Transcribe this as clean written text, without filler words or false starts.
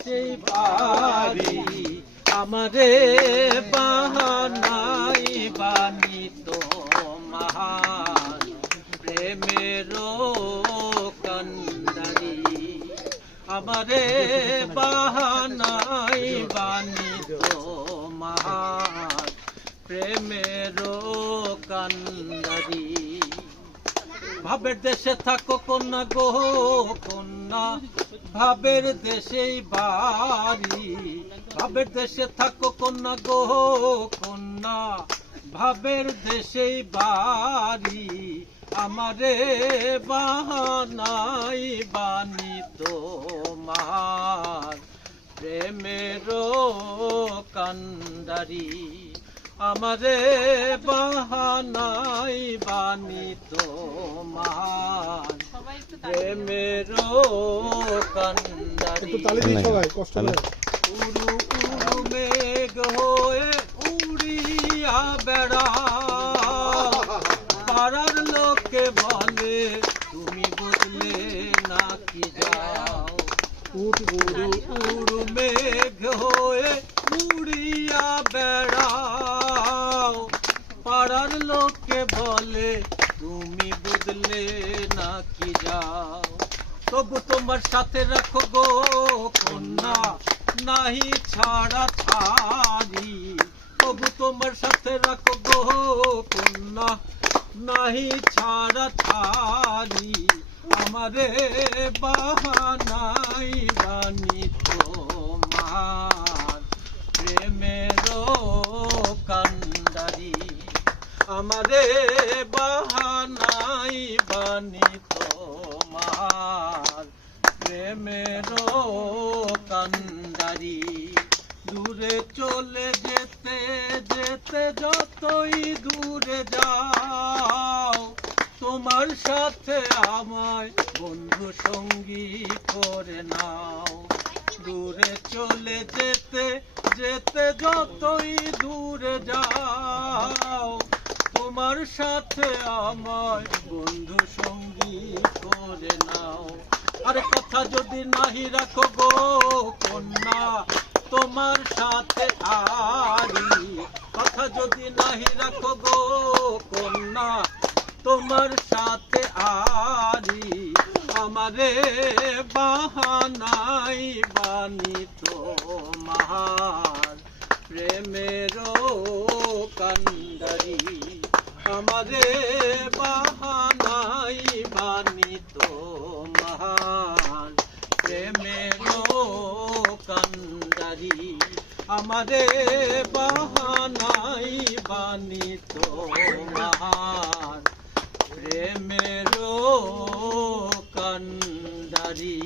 সেই বাড়ি আমারে বাহানাই বানিত মহান প্রেমেরও কান্ডারি আমারে বাহানাই বানিত মহান প্রেমেরও কান্ডারি ভাবের দেশে থাকো কন্যা গো কন্যা ভাবের দেশেই বাড়ি ভাবের দেশে থাকো কন্যা গো কন্যা ভাবের দেশেই বাড়ি আমারে বাহানাই বানিত মার প্রেমেরও কান্ডারি আমারে বাহানাই বানিত মান প্রেমেরও কান্ডারি উড়ু উড়ু মেঘ হয়ে উড়িয়া বেড়া পাড়ার লোকে বলে তুমি বদলে নাকি যাও উড়ু উড়ু মেঘ হয়ে উড়িয়া বেড়াও পাড়ার লোকে বলে তুমি বদলে নাকি যাও তবু তোমার সাথে রাখো গো কন্যা নাহি ছাড়া ছাড়ি তবু তোমার সাথে রাখো গো কন্যা নাহি ছাড়া ছাড়ি আমারে বাহানাই বানিত মার প্রেমেরও কান্ডারি আমারে বাহানাই বানিত মার প্রেমেরও কান্ডারি দূরে চলে যেতে যেতে যতই দূরে যাও তোমার সাথে আমায় বন্ধু সঙ্গী করে নাও দূরে চলে যেতে যেতে যতই দূরে যাও তোমার সাথে আমায় বন্ধু সঙ্গী করে নাও আরে কথা যদি নাহি রাখো গো কন্যা তোমার সাথে আরি কথা যদি নাহি রাখো গো কন্যা তোমার সাথে আরি আমারে বাহানাই বানিত মার প্রেমেরও কান্ডারি আমারে বাহানাই বানিত মার প্রেমেরও কান্ডারি আমারে বাহানাই বানিত মার প্রেমেরও কান্ডারি।